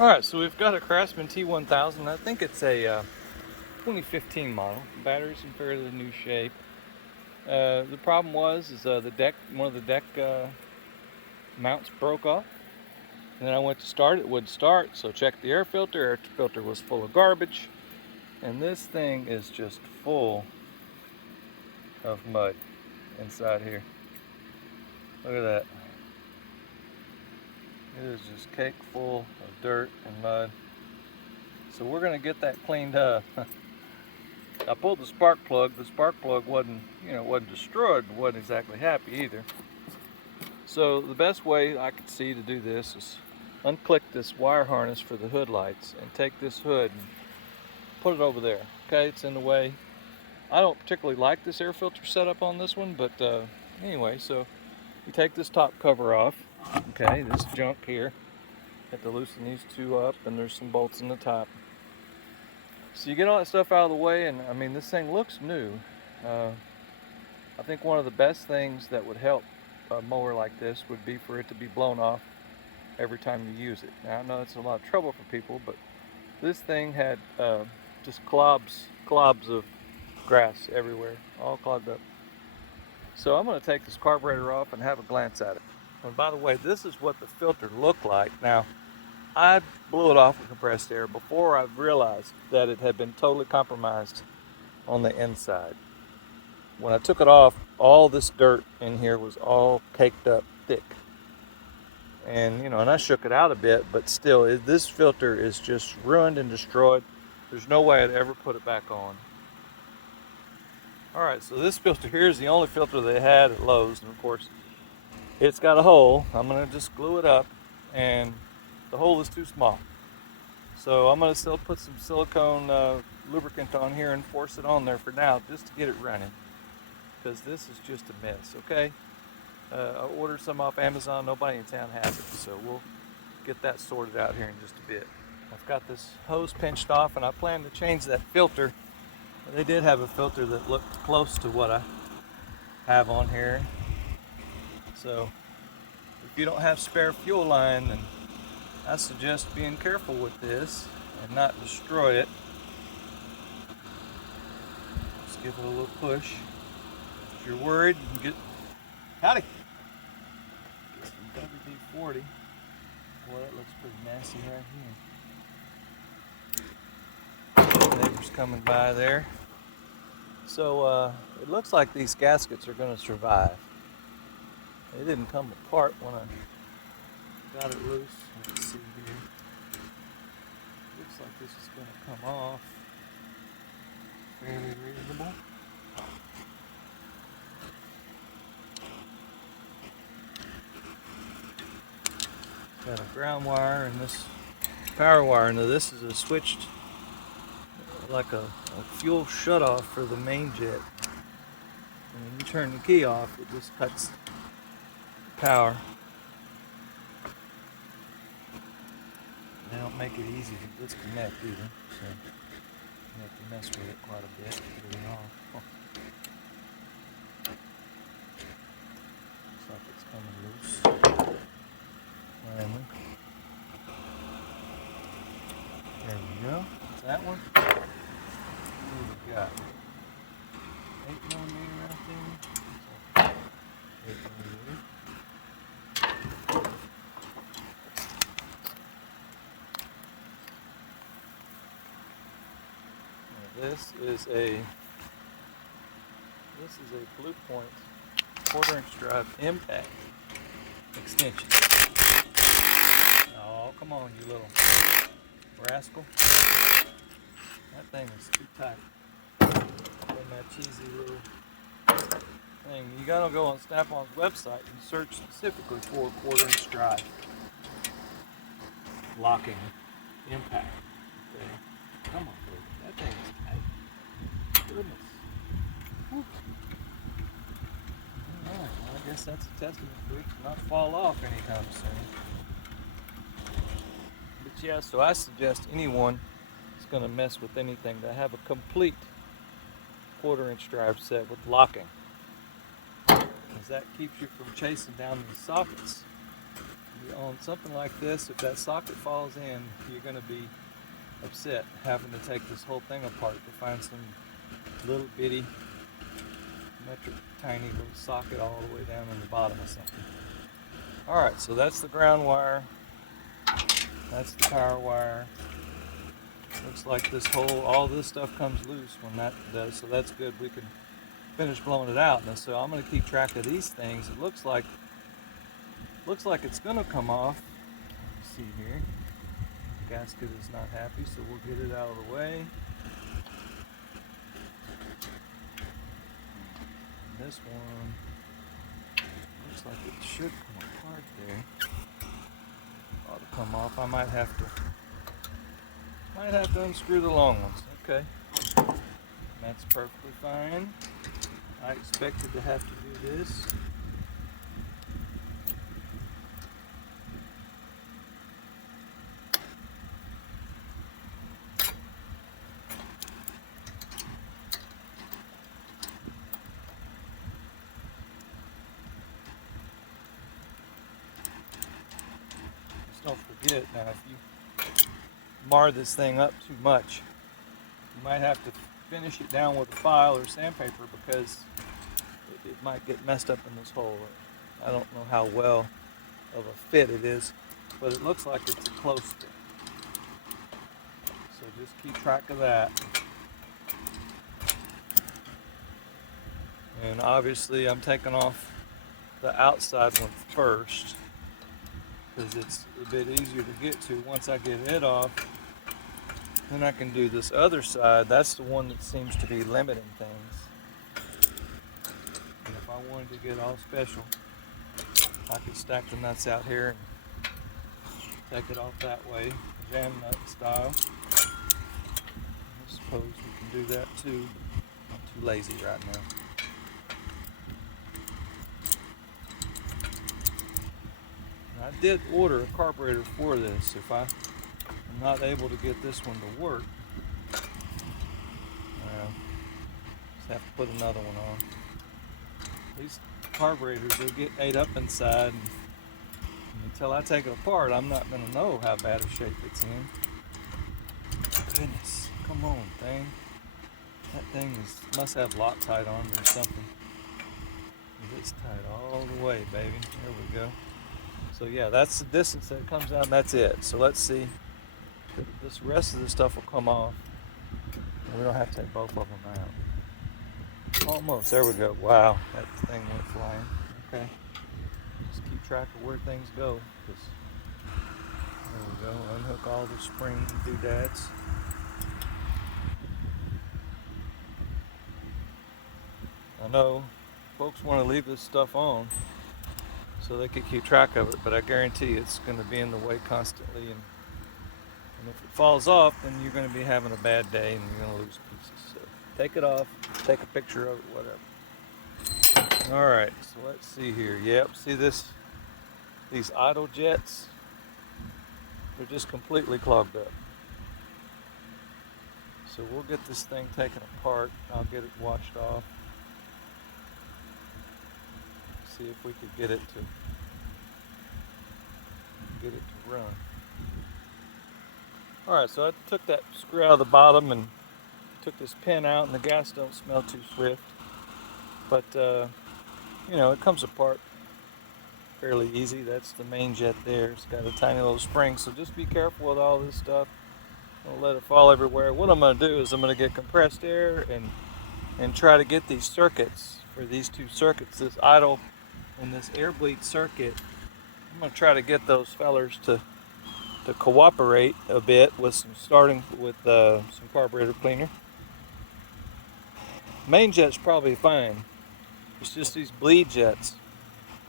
Alright, so we've got a Craftsman T1000. I think it's a 2015 model. The battery's in fairly new shape. The problem was one of the deck mounts broke off. And then I went to start it, wouldn't start, so checked the air filter. Air filter was full of garbage. And this thing is just full of mud inside here. Look at that. It is just cake full of dirt and mud. So we're gonna get that cleaned up. I pulled the spark plug. The spark plug wasn't destroyed, but wasn't exactly happy either. So the best way I could see to do this is unclick this wire harness for the hood lights and take this hood and put it over there. Okay, it's in the way. I don't particularly like this air filter setup on this one, but anyway, so you take this top cover off. Okay, this junk here. Have to loosen these two up, and there's some bolts in the top. So you get all that stuff out of the way, and I mean, this thing looks new. I think one of the best things that would help a mower like this would be for it to be blown off every time you use it. Now I know it's a lot of trouble for people, but this thing had just globs of grass everywhere, all clogged up. So I'm going to take this carburetor off and have a glance at it. And by the way, this is what the filter looked like. Now, I blew it off with compressed air before I realized that it had been totally compromised on the inside. When I took it off, all this dirt in here was all caked up thick. And and I shook it out a bit, but still, this filter is just ruined and destroyed. There's no way I'd ever put it back on. Alright, so this filter here is the only filter they had at Lowe's, and of course, it's got a hole. I'm going to just glue it up, and the hole is too small. So I'm going to still put some silicone lubricant on here and force it on there for now, just to get it running. Because this is just a mess, okay? I ordered some off Amazon. Nobody in town has it, so we'll get that sorted out here in just a bit. I've got this hose pinched off, and I plan to change that filter. They did have a filter that looked close to what I have on here. So if you don't have spare fuel line, then I suggest being careful with this and not destroy it. Just give it a little push. If you're worried, you can get some WD-40. Boy, that looks pretty nasty right here. Neighbors coming by there. So it looks like these gaskets are going to survive. They didn't come apart when I got it loose. Let's see here. Looks like this is going to come off fairly reasonable. Got a ground wire and this power wire. Now this is a switched, like a fuel shutoff for the main jet. And when you turn the key off, it just cuts power. They don't make it easy to disconnect either, so you have to mess with it quite a bit to get it off. Looks like it's coming loose. Finally. There we go. That's that one. What do we got? 8mm right there. 8mm. This is a Blue Point 1/4 inch drive impact extension. Oh, come on, you little rascal. That thing is too tight. And that cheesy little thing. You gotta go on Snap-on's website and search specifically for 1/4 inch drive locking impact. Okay. Come on, baby. That thing is tight. Goodness. Whew. Alright, well, I guess that's a testament for it to not fall off anytime soon. But yeah, so I suggest anyone that's going to mess with anything to have a complete 1/4 inch drive set with locking. Because that keeps you from chasing down these sockets. You on something like this, if that socket falls in, you're going to be upset having to take this whole thing apart to find some little bitty metric tiny little socket all the way down in the bottom of something. Alright, so that's the ground wire, that's the power wire. Looks like this all this stuff comes loose when that does, so that's good. We can finish blowing it out. And so I'm going to keep track of these things. It looks like it's going to come off. Let's see here. The gasket is not happy, so we'll get it out of the way. And this one looks like it should come apart there. Ought to come off. I might have to unscrew the long ones. Okay. That's perfectly fine. I expected to have to do this. Just don't forget now, if you mar this thing up too much, you might have to finish it down with a file or sandpaper because it might get messed up in this hole. I don't know how well of a fit it is, but it looks like it's a close fit. So just keep track of that. And obviously I'm taking off the outside one first because it's a bit easier to get to. Once I get it off, then I can do this other side. That's the one that seems to be limiting things. And if I wanted to get all special, I could stack the nuts out here and take it off that way, jam nut style. I suppose we can do that too. I'm too lazy right now. I did order a carburetor for this. If I'm not able to get this one to work, just have to put another one on. These carburetors, they get ate up inside, and until I take it apart, I'm not going to know how bad a shape it's in. Goodness, come on, thing. That thing must have Loctite on it or something. It's tight all the way, baby. There we go. So yeah, that's the distance that it comes out, and that's it. So let's see. This rest of the stuff will come off. And we don't have to take both of them out. Almost. There we go. Wow, that thing went flying. Okay. Just keep track of where things go. There we go. Unhook all the spring doodads. I know folks want to leave this stuff on so they can keep track of it, but I guarantee it's going to be in the way constantly, and if it falls off, then you're going to be having a bad day and you're going to lose pieces. So take it off, take a picture of it, whatever. All right, so let's see here. Yep, see these idle jets? They're just completely clogged up. So we'll get this thing taken apart. I'll get it washed off. See if we could get it to run. Alright, so I took that screw out of the bottom and took this pin out, and the gas don't smell too swift. But, you know, it comes apart fairly easy. That's the main jet there. It's got a tiny little spring, so just be careful with all this stuff. Don't let it fall everywhere. What I'm going to do is I'm going to get compressed air and try to get these circuits, for these two circuits, this idle and this air bleed circuit. I'm going to try to get those fellers to cooperate a bit with starting with some carburetor cleaner. Main jet's probably fine. It's just these bleed jets,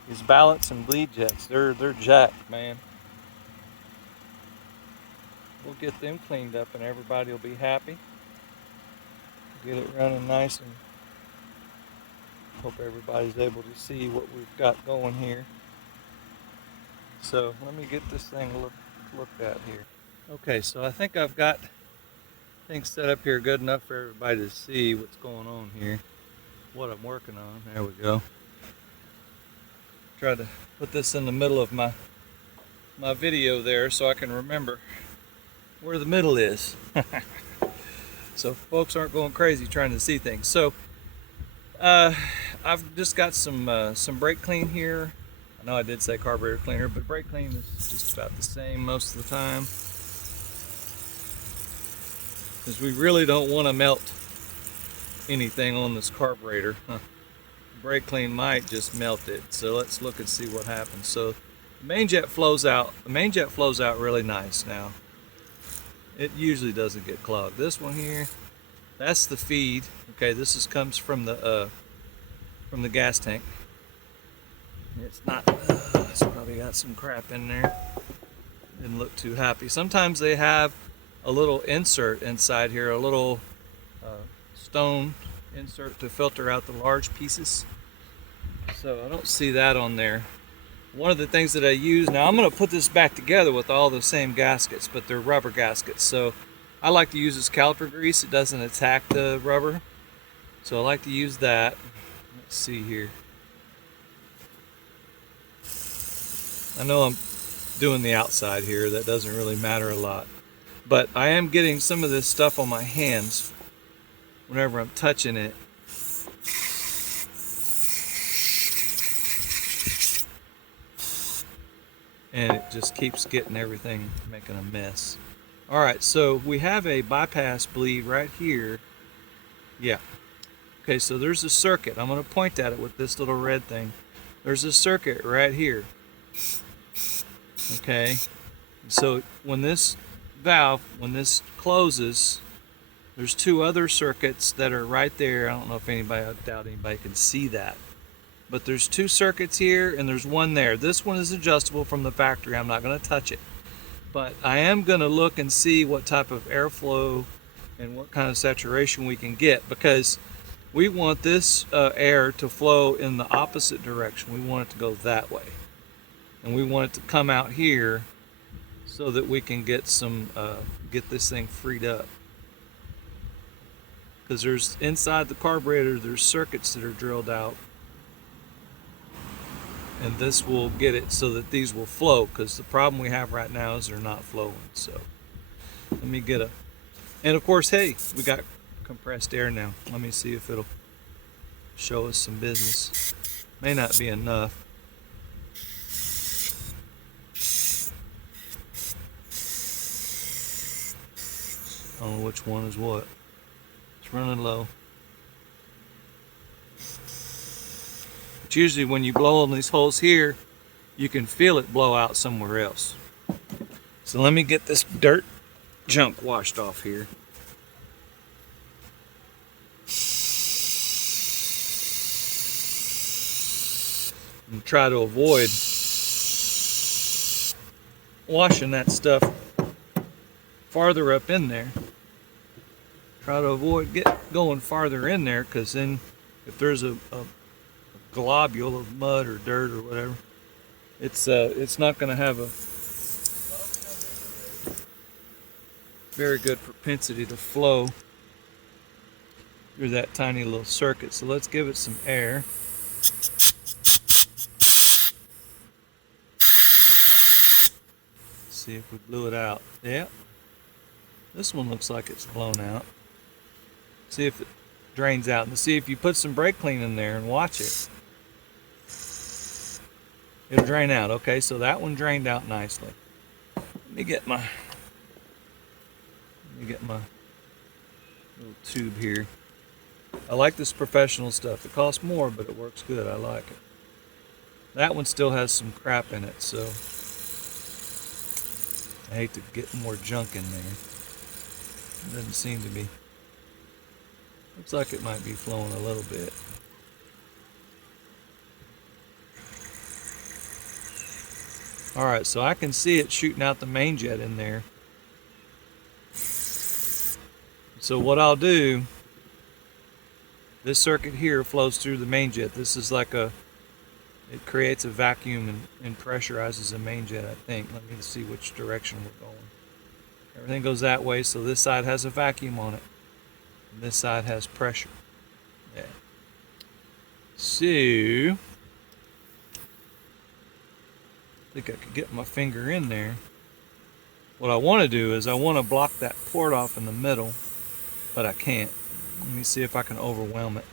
these balance and bleed jets. They're jacked, man. We'll get them cleaned up and everybody will be happy. Get it running nice, and hope everybody's able to see what we've got going here. So let me get this thing looked at here. Okay, so I think I've got things set up here good enough for everybody to see what's going on here, what I'm working on. There we go. Try to put this in the middle of my my video there so I can remember where the middle is. So folks aren't going crazy trying to see things. So I've just got some brake clean here. I know I did say carburetor cleaner, but brake clean is just about the same most of the time, because we really don't want to melt anything on this carburetor. Brake clean might just melt it. So let's look and see what happens. So the main jet flows out. The main jet flows out really nice now. It usually doesn't get clogged. This one here, that's the feed. Okay, this comes from the gas tank. It's not. It's probably got some crap in there. Didn't look too happy. Sometimes they have a little insert inside here, a little stone insert to filter out the large pieces. So I don't see that on there. One of the things that I use, now I'm going to put this back together with all the same gaskets, but they're rubber gaskets. So I like to use this caliper grease. It doesn't attack the rubber. So I like to use that. Let's see here. I know I'm doing the outside here. That doesn't really matter a lot. But I am getting some of this stuff on my hands whenever I'm touching it. And it just keeps getting everything, making a mess. Alright, so we have a bypass bleed right here. Yeah. Okay, so there's a circuit. I'm going to point at it with this little red thing. There's a circuit right here. Okay. So when this valve, when this closes, there's two other circuits that are right there. I don't know if anybody, I doubt anybody can see that. But there's two circuits here and there's one there. This one is adjustable from the factory. I'm not going to touch it. But I am going to look and see what type of airflow and what kind of saturation we can get, because we want this air to flow in the opposite direction. We want it to go that way. And we want it to come out here so that we can get some, get this thing freed up. Because there's, inside the carburetor, there's circuits that are drilled out. And this will get it so that these will flow, because the problem we have right now is they're not flowing. So let me get a, and of course, hey, we got compressed air now. Let me see if it'll show us some business. May not be enough. I don't know which one is what. It's running low. But usually when you blow on these holes here, you can feel it blow out somewhere else. So let me get this dirt junk washed off here. And try to avoid washing that stuff farther up in there. Try to avoid going farther in there, because then if there's a globule of mud or dirt or whatever, it's not going to have a very good propensity to flow through that tiny little circuit. So let's give it some air. See if we blew it out. Yeah, this one looks like it's blown out. See if it drains out, and see if you put some brake clean in there and watch it. It'll drain out. Okay, so that one drained out nicely. Let me get my little tube here. I like this professional stuff. It costs more, but it works good. I like it. That one still has some crap in it, so I hate to get more junk in there. It doesn't seem to be. Looks like it might be flowing a little bit. Alright, so I can see it shooting out the main jet in there. So what I'll do, this circuit here flows through the main jet. This is like it creates a vacuum and pressurizes the main jet, I think. Let me see which direction we're going. Everything goes that way, so this side has a vacuum on it. And this side has pressure. Yeah. So think I could get my finger in there. What I want to do is I want to block that port off in the middle, but I can't. Let me see if I can overwhelm it.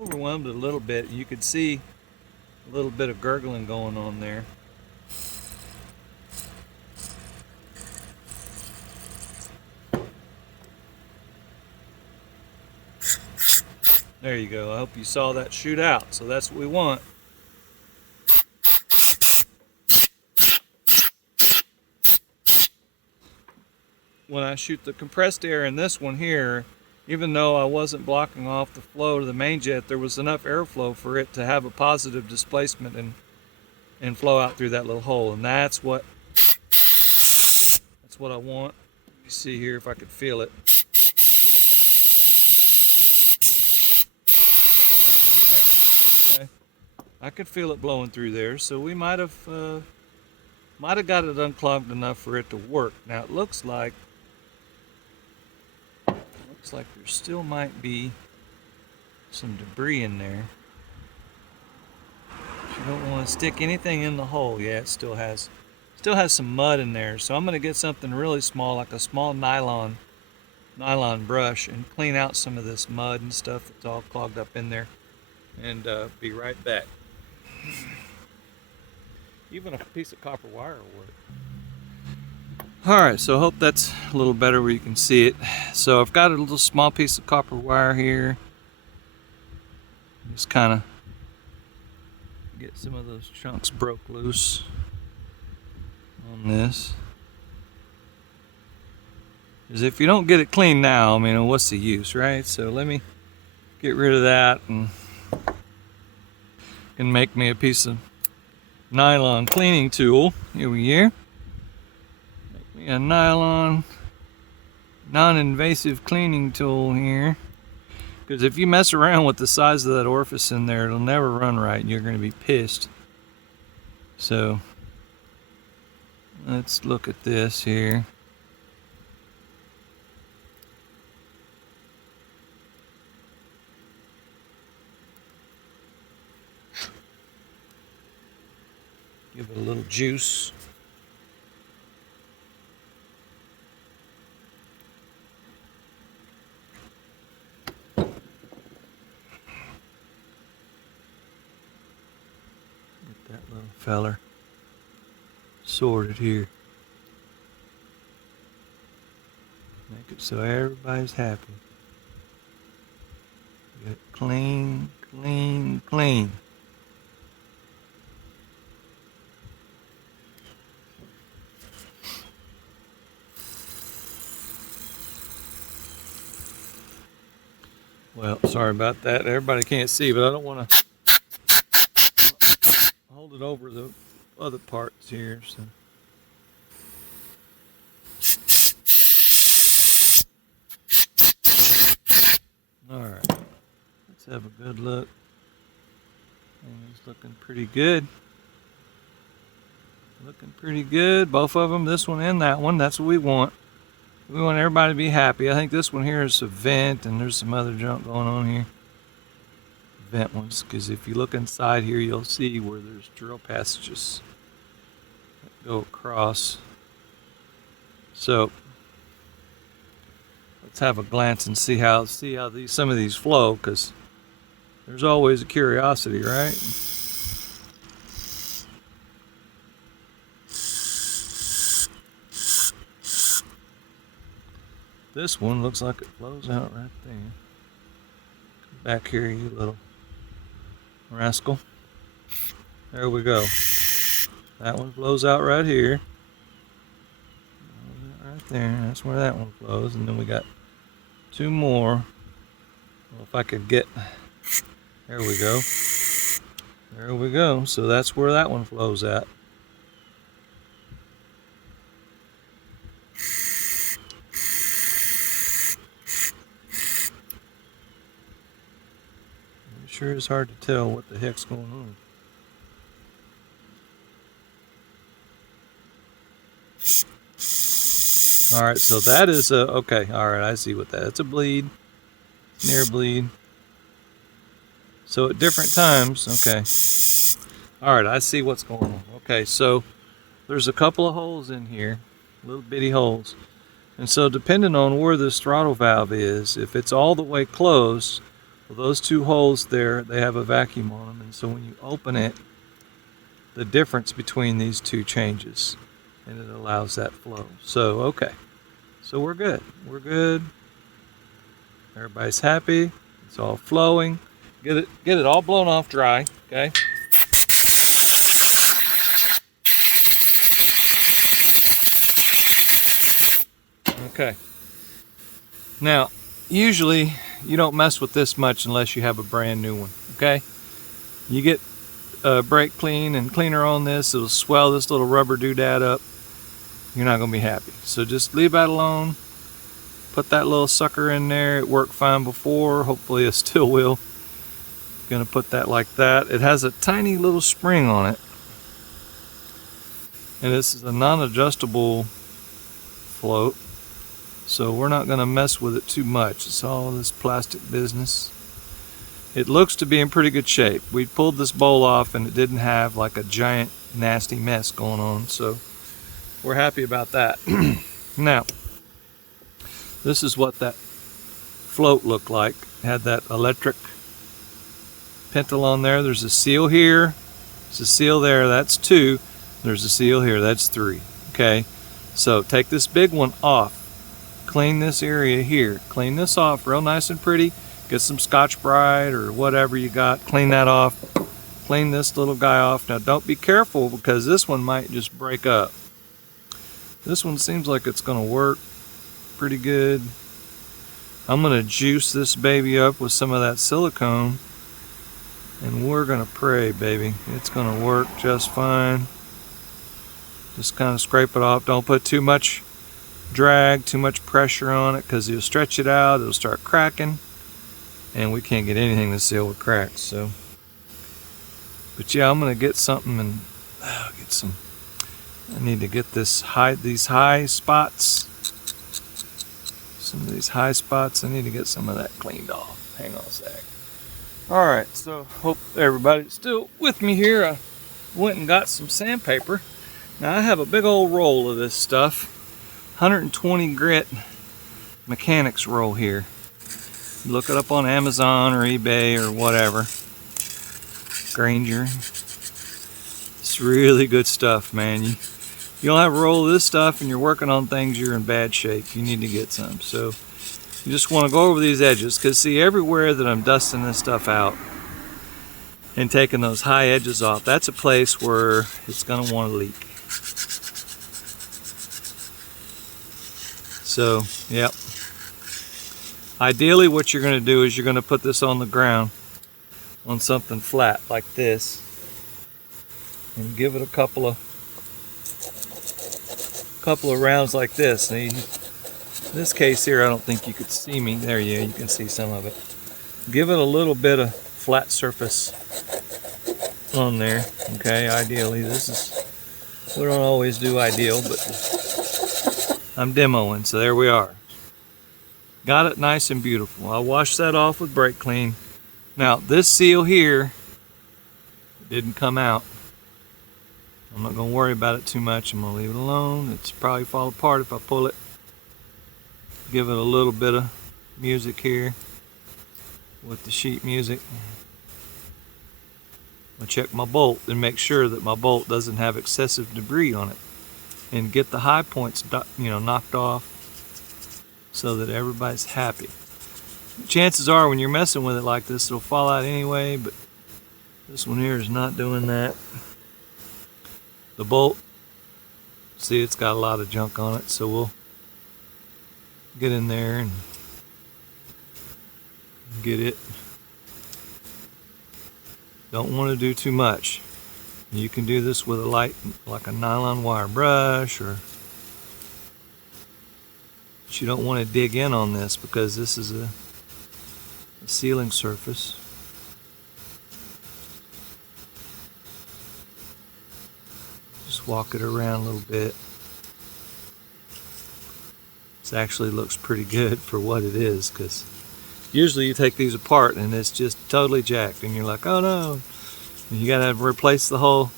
Overwhelmed it a little bit. You could see a little bit of gurgling going on there. There you go. I hope you saw that shoot out. So that's what we want. When I shoot the compressed air in this one here, even though I wasn't blocking off the flow to the main jet, there was enough airflow for it to have a positive displacement and flow out through that little hole. And that's what I want. Let me see here if I could feel it. Okay. I could feel it blowing through there, so we might have got it unclogged enough for it to work. Now it looks like there still might be some debris in there. You don't want to stick anything in the hole. Yeah, it still has some mud in there. So I'm going to get something really small, like a small nylon brush, and clean out some of this mud and stuff that's all clogged up in there, and be right back. Even a piece of copper wire will work. Alright, so I hope that's a little better where you can see it. So I've got a little small piece of copper wire here. Just kind of get some of those chunks broke loose on this. Because if you don't get it clean now, I mean, what's the use, right? So let me get rid of that and can make me a piece of nylon cleaning tool. Here we are. Make me a nylon non-invasive cleaning tool here. Because if you mess around with the size of that orifice in there, it'll never run right and you're going to be pissed. So let's look at this here. Give it a little juice. Get that little feller sorted here. Make it so everybody's happy. Get it clean, clean, clean. Well, sorry about that. Everybody can't see, but I don't want to hold it over the other parts here. So. All right, let's have a good look. And it's looking pretty good. Looking pretty good, both of them, this one and that one. That's what we want. We want everybody to be happy. I think this one here is a vent, and there's some other junk going on here. Vent ones, because if you look inside here, you'll see where there's drill passages that go across. So let's have a glance and see how some of these flow, because there's always a curiosity, right? This one looks like it flows out right there. Come back here, you little rascal. There we go. That one flows out right here. Right there. That's where that one flows. And then we got two more. Well, if I could get... There we go. There we go. So that's where that one flows at. Sure is hard to tell what the heck's going on. All right, so that is a, okay, all right, I see what that, it's a bleed, near bleed. So at different times, okay. All right, I see what's going on. Okay, so there's a couple of holes in here, little bitty holes. And so depending on where this throttle valve is, if it's all the way closed, well, those two holes there, they have a vacuum on them. And so when you open it, the difference between these two changes and it allows that flow. So, okay. So we're good. We're good. Everybody's happy. It's all flowing. Get it all blown off dry, okay? Okay. Now, usually you don't mess with this much unless you have a brand new one, okay? You get a brake clean and cleaner on this, it'll swell this little rubber doodad up. You're not gonna be happy. So just leave that alone. Put that little sucker in there. It worked fine before. Hopefully it still will. Gonna put that like that. It has a tiny little spring on it. And this is a non-adjustable float. So we're not gonna mess with it too much. It's all this plastic business. It looks to be in pretty good shape. We pulled this bowl off and it didn't have like a giant nasty mess going on. So we're happy about that. Now, this is what that float looked like. It had that electric pintle on there. There's a seal here. There's a seal there. That's 2. There's a seal here. That's 3. Okay. So take this big one off. Clean this area here. Clean this off real nice and pretty. Get some Scotch-Brite or whatever you got. Clean that off. Clean this little guy off. Now don't be careful because this one might just break up. This one seems like it's going to work pretty good. I'm going to juice this baby up with some of that silicone and we're going to pray, baby. It's going to work just fine. Just kind of scrape it off. Don't put too much drag, too much pressure on it because you'll stretch it out, it'll start cracking and we can't get anything to seal with cracks. So, but yeah, I'm going to get something and get some. I need to get these high spots. Some of these high spots, I need to get some of that cleaned off. Hang on a sec. All right, so hope everybody's still with me here. I went and got some sandpaper. Now I have a big old roll of this stuff. 120 grit mechanics roll here. Look it up on Amazon or eBay or whatever. Granger. It's really good stuff, man. You don't have a roll of this stuff and you're working on things, you're in bad shape. You need to get some. So you just want to go over these edges because see, everywhere that I'm dusting this stuff out and taking those high edges off, that's a place where it's going to want to leak. So, yep. Ideally what you're going to do is you're going to put this on the ground on something flat like this and give it a couple of rounds like this. Now, in this case here, I don't think you could see me. There, yeah, you can see some of it. Give it a little bit of flat surface on there. Okay, ideally, we don't always do ideal, but I'm demoing, so there we are. Got it nice and beautiful. I'll wash that off with brake clean. Now, this seal here didn't come out. I'm not going to worry about it too much. I'm going to leave it alone. It's probably fall apart if I pull it. Give it a little bit of music here with the sheet music. I'll check my bolt and make sure that my bolt doesn't have excessive debris on it. And get the high points, knocked off so that everybody's happy. Chances are when you're messing with it like this, it'll fall out anyway, but this one here is not doing that. The bolt, see, it's got a lot of junk on it, so we'll get in there and get it. Don't want to do too much. You can do this with a light, like a nylon wire brush, but you don't want to dig in on this because this is a sealing surface. Just walk it around a little bit. This actually looks pretty good for what it is, because usually you take these apart and it's just totally jacked and you're like, oh no, and you gotta replace the whole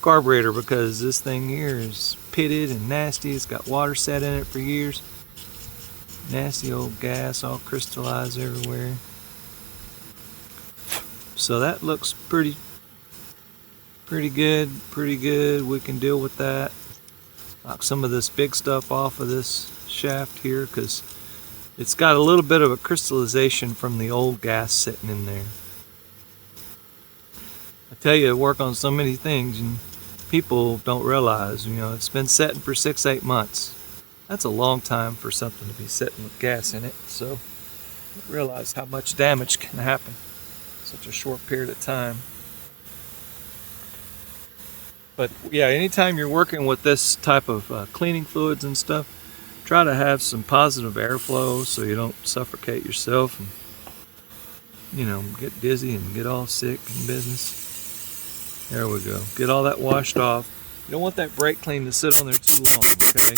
carburetor because this thing here is pitted and nasty. It's got water set in it for years. Nasty old gas all crystallized everywhere. So that looks pretty good. We can deal with that. Knock some of this big stuff off of this shaft here because it's got a little bit of a crystallization from the old gas sitting in there. I tell you, I work on so many things and people don't realize, you know, it's been setting for 6-8 months. That's a long time for something to be sitting with gas in it. So don't realize how much damage can happen in such a short period of time. But yeah, anytime you're working with this type of cleaning fluids and stuff, try to have some positive airflow so you don't suffocate yourself and, you know, get dizzy and get all sick in business. There we go. Get all that washed off. You don't want that brake clean to sit on there too long, okay?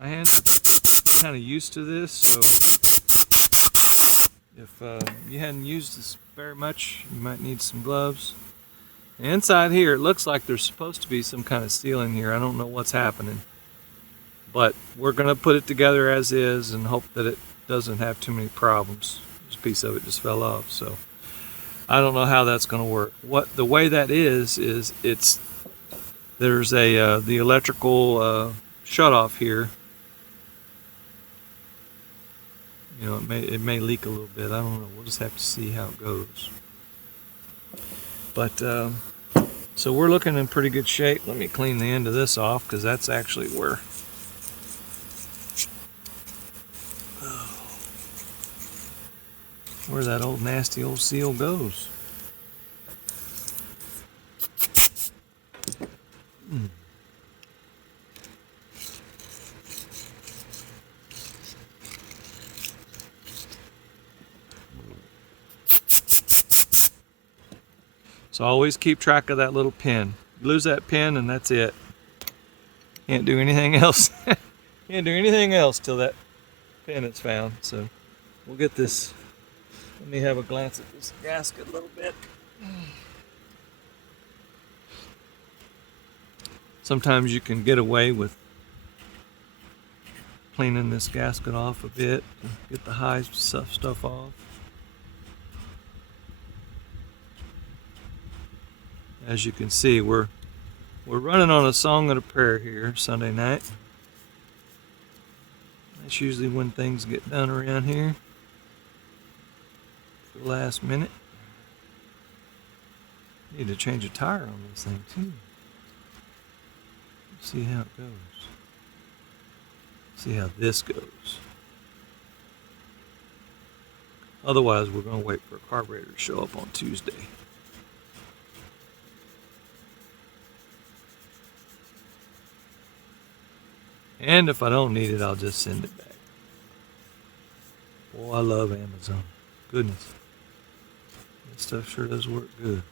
My hands are kind of used to this, so if you hadn't used this very much, you might need some gloves. Inside here, it looks like there's supposed to be some kind of seal in here. I don't know what's happening. But we're going to put it together as is and hope that it doesn't have too many problems. This piece of it just fell off, so I don't know how that's going to work. The way that is there's the electrical shutoff here. You know, it may leak a little bit. I don't know. We'll just have to see how it goes. But so we're looking in pretty good shape. Let me clean the end of this off because that's actually where that old nasty old seal goes. So always keep track of that little pin. You lose that pin and that's it. Can't do anything else. Can't do anything else till that pin is found. So we'll get this. Let me have a glance at this gasket a little bit. Sometimes you can get away with cleaning this gasket off a bit to get the high stuff off. As you can see, we're running on a song and a prayer here Sunday night. That's usually when things get done around here. For the last minute. Need to change a tire on this thing too. Let's see how it goes. See how this goes. Otherwise, we're going to wait for a carburetor to show up on Tuesday. And if I don't need it, I'll just send it back. Boy, I love Amazon. Goodness. That stuff sure does work good.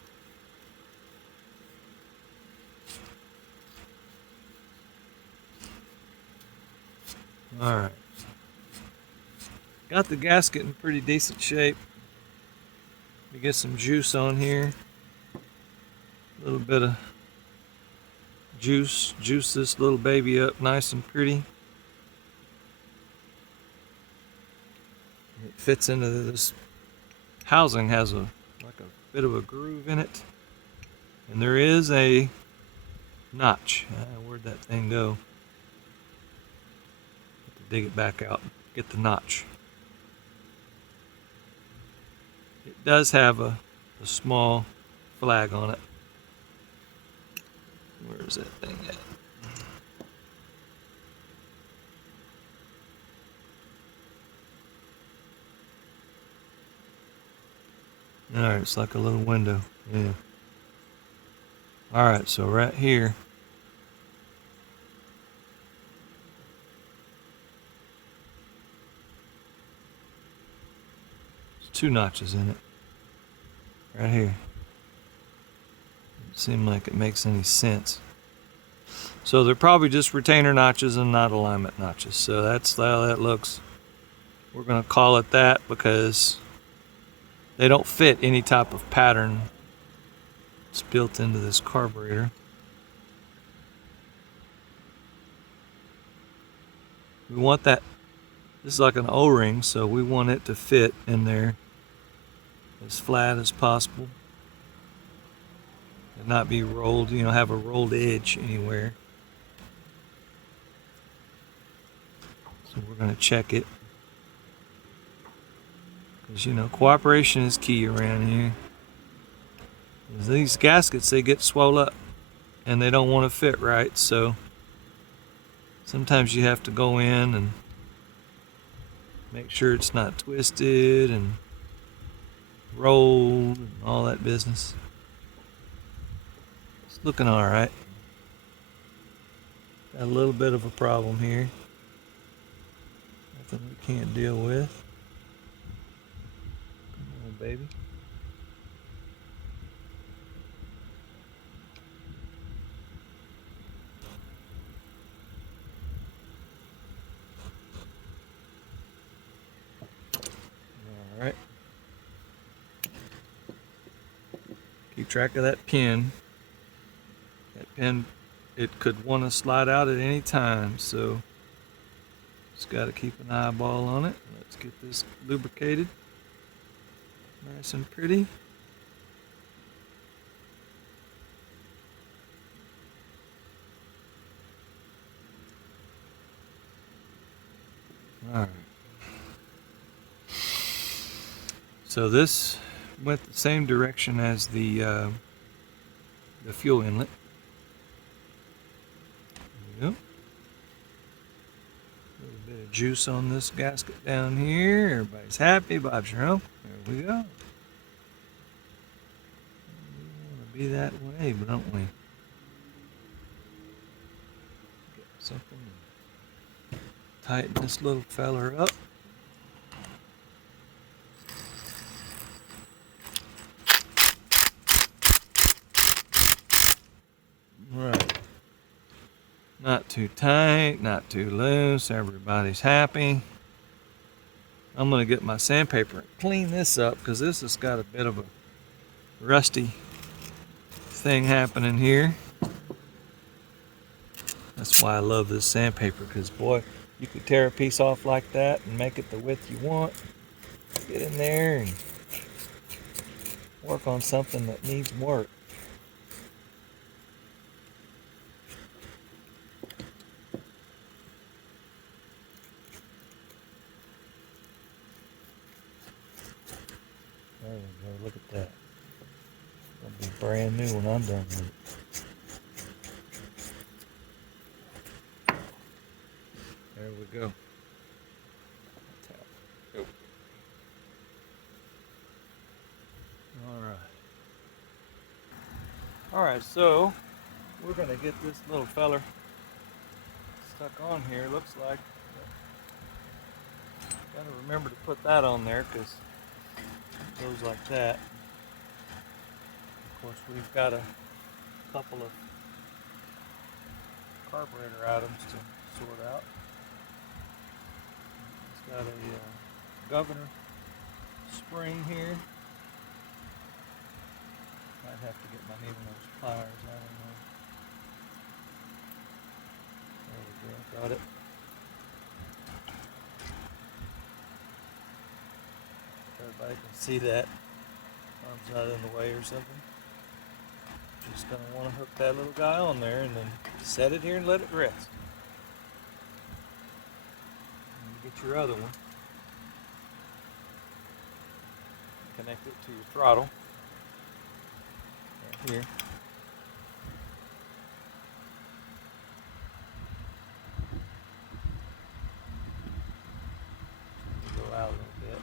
Alright. Got the gasket in pretty decent shape. Let me get some juice on here. A little bit of juice this little baby up nice and pretty. It fits into this housing, has like a bit of a groove in it, and there is a notch. Where'd that thing go? Have to dig it back out, get the notch. It does have a small flag on it. Where's that thing at? Alright, it's like a little window. Yeah. Alright, so right here. There's 2 notches in it. Right here. Doesn't seem like it makes any sense. So they're probably just retainer notches and not alignment notches. So that's how that looks. We're going to call it that because they don't fit any type of pattern that's built into this carburetor. We want that, this is like an O-ring, so we want it to fit in there as flat as possible and not be rolled, have a rolled edge anywhere. So we're going to check it because cooperation is key around here. These gaskets, they get swelled up and they don't want to fit right, so sometimes you have to go in and make sure it's not twisted and rolled and all that business. It's looking all right. Got a little bit of a problem here. Nothing we can't deal with. Come on, baby. All right. Keep track of that pin. That pin, it could want to slide out at any time, so just got to keep an eyeball on it. Let's get this lubricated nice and pretty. All right. So this went the same direction as the fuel inlet. There we go. A little bit of juice on this gasket down here. Everybody's happy. Bob's your uncle. There we go. We want to be that way, don't we? Get something. Tighten this little feller up. Right. Not too tight, not too loose. Everybody's happy. I'm going to get my sandpaper and clean this up because this has got a bit of a rusty thing happening here. That's why I love this sandpaper, because boy, you could tear a piece off like that and make it the width you want. Get in there and work on something that needs work. There we go, look at that. It'll be brand new when I'm done with it. There we go. Go. Alright, so we're going to get this little feller stuck on here, looks like. Got to remember to put that on there because it goes like that. Of course, we've got a couple of carburetor items to sort out. It's got a governor spring here. Might have to get my needle nose pliers, I don't know. There we go, got it. Everybody can see that. Arm's not in the way or something. Just gonna want to hook that little guy on there and then set it here and let it rest. And you get your other one. Connect it to your throttle. Right here. Go out a little bit.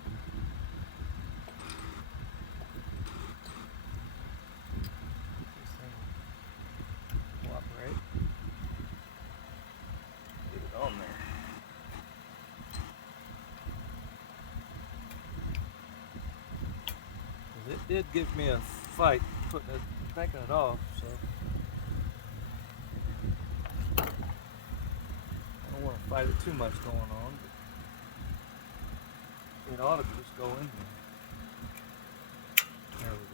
This thing will cooperate. Get it on there. It did give me a fight taking it off, so quite too much going on, but it ought to just go in there. There we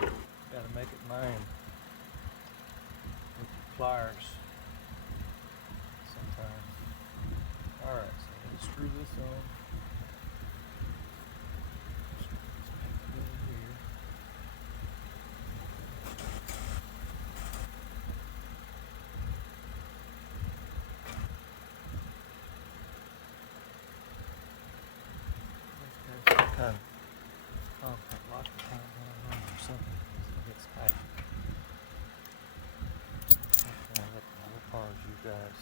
go. Gotta make it mine with the pliers sometimes. Alright, so let's screw this on. Kind of concrete lock kind of going on or something because it gets tight. Okay, look, we'll pause you guys.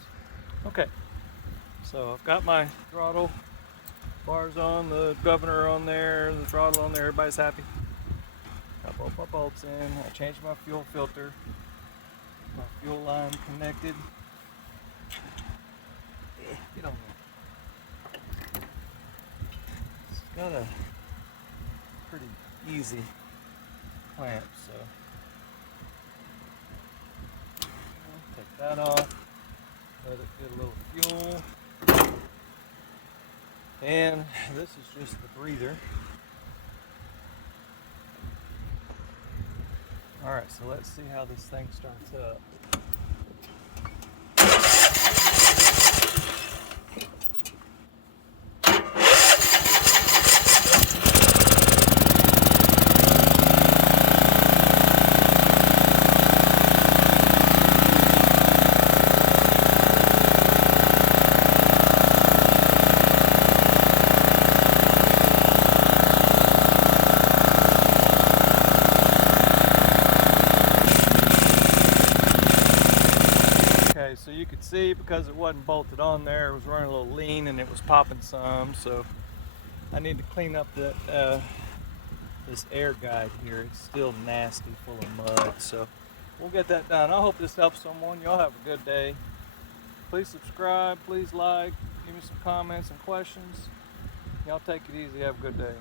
Okay, so I've got my throttle bars on, the governor on there, the throttle on there, everybody's happy. Got both my bolts in, I changed my fuel filter, my fuel line connected. Get on there. It's got a pretty easy clamp, so take that off, let it get a little fuel, and this is just the breather. Alright, so let's see how this thing starts up. So you could see, because it wasn't bolted on there, it was running a little lean and it was popping some, so I need to clean up that this air guide here. It's still nasty, full of mud, so we'll get that done. I hope this helps someone. Y'all have a good day. Please subscribe, please like, give me some comments and questions. Y'all take it easy, have a good day.